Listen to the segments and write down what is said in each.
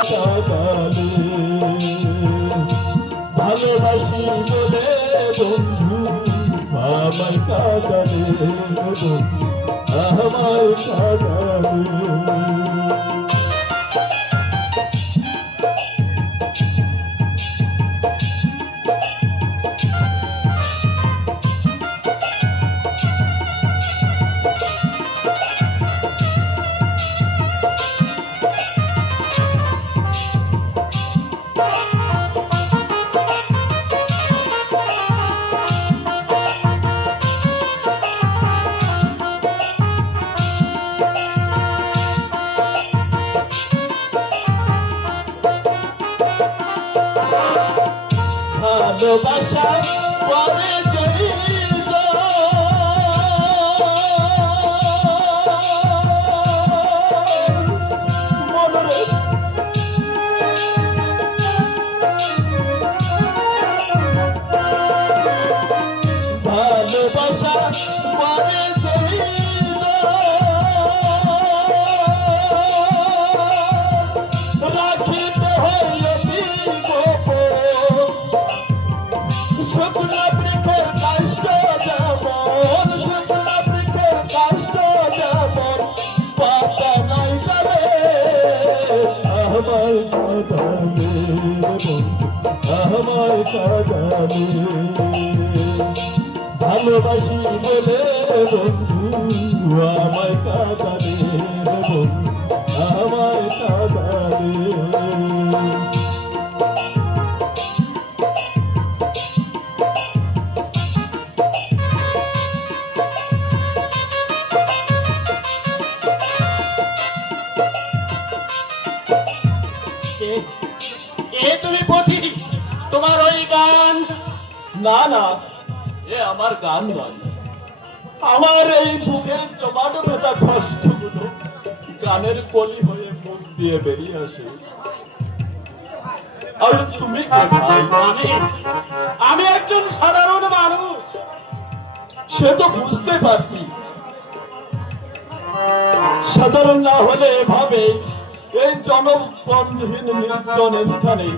কাটালে ভালোবাসি বলে বন্ধু আমায় কাটালে বন্ধু আমায় কাটালে ভালোবাসা পরে জড়িত মনরে ভালোবাসা পরে জড়িত রাখিতে হইল শুকনো বৃক্ষের কাষ্ট যেমন শুকনো বৃক্ষের কাষ্ট যেমন পাতা নাই ডালে আমায় কাঁদালে বন্ধু আমায় কাঁদালে ভালোবাসি বলে বন্ধু আমায় কাঁদালে বন্ধু আমায় কাঁদালে তুমি পথি তোমার ওই গান? না না, এ আমার গান নয়। আমার এই বুকের জমাটো ব্যথা কষ্টগুলো গানের কলি হয়ে মুখ দিয়ে বেরিয়ে আসে। আর তুমি কে ভাই? আমি একজন সাধারণ মানুষ। সে তো বুঝতে পারছি, সাধারণ না হলে এভাবে এই জনবন্ধহীন নির্জন স্থানে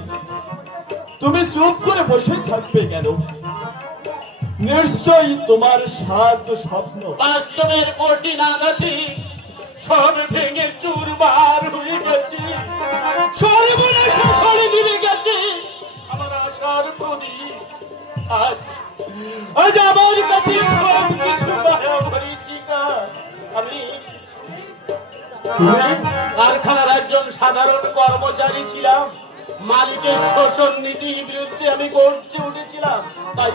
তুমি চুপ করে বসে থাকবে কেন? নিশ্চয়ই তোমার সাধ্য স্বপ্ন বাস্তবের কঠিন আঘাতে সব ভেঙে চুরমার হয়ে গেছে, সর্বনাশ ফলে নিভে গেছে আমার আশার প্রদীপ। আজ আমার কাছে সব কিছু মায়া মরীচিকা। আমি কারখানার একজন সাধারণ কর্মচারী ছিলাম। মালিকের শোষণ নীতির বিরুদ্ধে আমি গর্জে উঠেছিলাম। তাই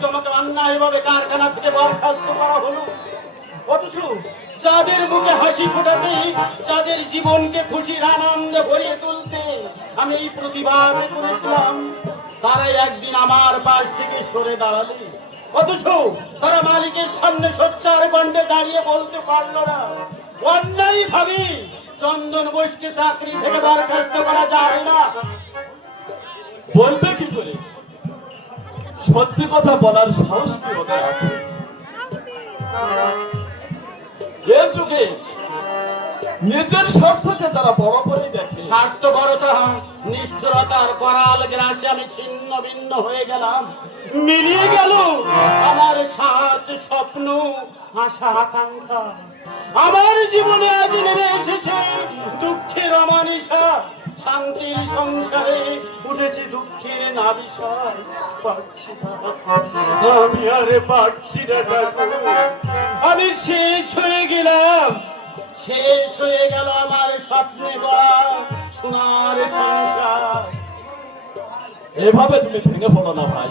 তো আমাকে অন্যায়ভাবে কারখানা থেকে বরখাস্ত করা হলো। অথচ যাদের মুখে হাসি ফোটাতে, যাদের জীবনকে খুশির আনন্দে ভরিয়ে তুলতে আমি এই প্রতিবাদ করেছিলাম, তারাই একদিন আমার পাশ থেকে সরে দাঁড়ালে। অথচ তারা মালিকের সামনে সোচ্চার কণ্ঠে দাঁড়িয়ে বলতে পারলো না অন্যায় ভাবে চন্দন বোসকে চাকরি থেকে বরখাস্ত করা যাবে না। বলবে কি করে? সত্যি কথা বলার সাহস কি ওদের আছে? এ যুগে নিজের স্বার্থকে তারা বড় করে দেখে। স্বার্থপরতা নিষ্ঠুরতার করাল গ্রাসে আমি ছিন্ন ভিন্ন হয়ে গেলাম। মিলিয়ে গেল আমার সাত স্বপ্ন, আশা, আকাঙ্ক্ষা। আমার জীবনে আজ নেমে এসেছে দুঃখের অমানিসা। শান্তির সংসারে উঠেছে দুঃখের নাবিসা। পারছি না, আমি আর পারছি না ঠাকুর। আমি শেষ হয়ে গেলাম, শেষ হয়ে গেল আমার স্বপ্নে গড়া সোনার সংসার। এভাবে তুমি ভেঙে পড়ো না ভাই,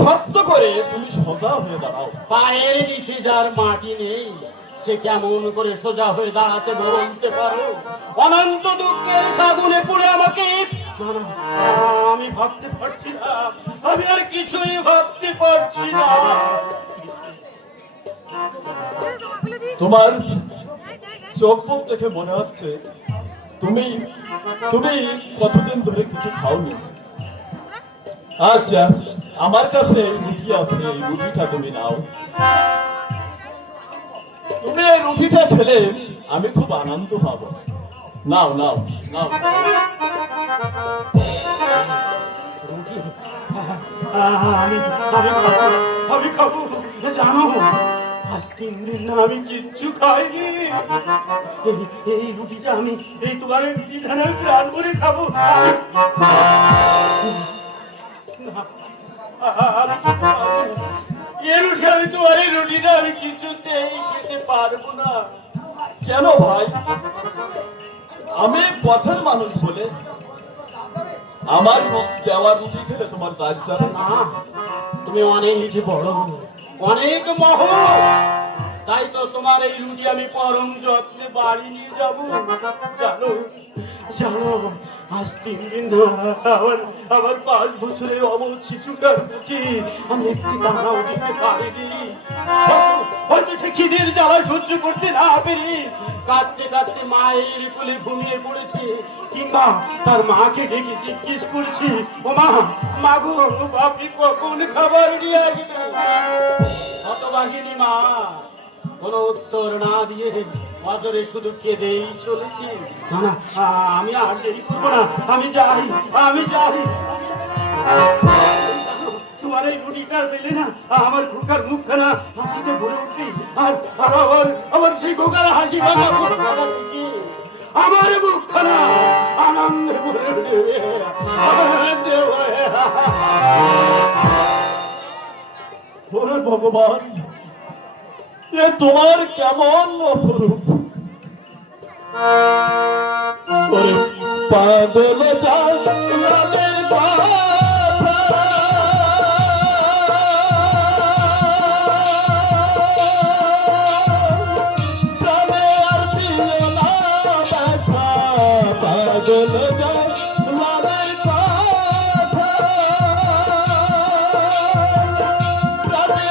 সত্য করে তুমি সোজা হয়ে দাঁড়াও। পায়ের নিচে যার মাটি নেই সে কেমন করে সোজা হয়ে দাঁড়াতে বলতে পারো? অনন্ত দুঃখের সাগুনে পুড়ে আমাকে আমি ভাবতে পারছি না, আমি আর কিছুই ভাবতে পারছি না। তোমার চোখ মুখ দেখে মনে হচ্ছে তুমি কতদিন ধরে কিছু খাওনি। আচ্ছা, আমার কাছে রুটি আছে, এই রুটিটা তুমি নাও। তুমি এই রুটিটা খেলে আমি খুব আনন্দ পাবো। নাও নাও নাও রুটি আমি খাবো, আমি খাবো। জানো আজ 3 দিন না আমি কিচ্ছু খাইনি। এই রুটিটা আমি এই তোমার রুটিটা আমি প্রাণ ভরে খাবো। আমি তোমার এই রুটিটা আমি কিছুতেই খেতে পারবো না। কেন ভাই? আমি পথের মানুষ বলে আমার দেওয়ার রুটি খেলে তোমার জাত যাবে না? না, তুমি অনেক বড়, অনেক মহৎ, তাই তো তোমার এই রুটি আমি পরম যত্নে বাড়ি নিয়ে যাব। জানো জানো আজ 3 দিন আমার 5 বছরের অবধ শিশুটার রুটি আমি একটি দানাও দিতে পারিনি। হয়তো সে খিদের জ্বালা সহ্য করতে না পেরে কাঁদতে কাঁদতে মায়ের কোলে ঘুমিয়ে পড়েছে, কিংবা তার মাকে ডেকে জিজ্ঞেস করছি, ও মা, মা গো, আপনি কখন খাবার নিয়ে আসবে? হতভাগিনী মা কোনো উত্তর না দিয়ে অজরে শুধু কেঁদেই চলেছি। না না, আমি আর দেরি করবো না, আমি যাই, আমি যাই। তোমার এই রুটিটা পেলে না আমার খোকার মুখখানা হাসিতে ভরে উঠবে। আর আমার সেই খোকার হাসি ভাঙা মুখখানা থেকে আমার মুখখানা আনন্দে ভরে উঠবে, আনন্দে ভরে। ওরে ভগবান, এ তোমার কেমন অপরূপ! ওরে পাগল জালালের কথা, প্রাণে আর দিও না ব্যথা। পাগল জালালের কথা, প্রাণে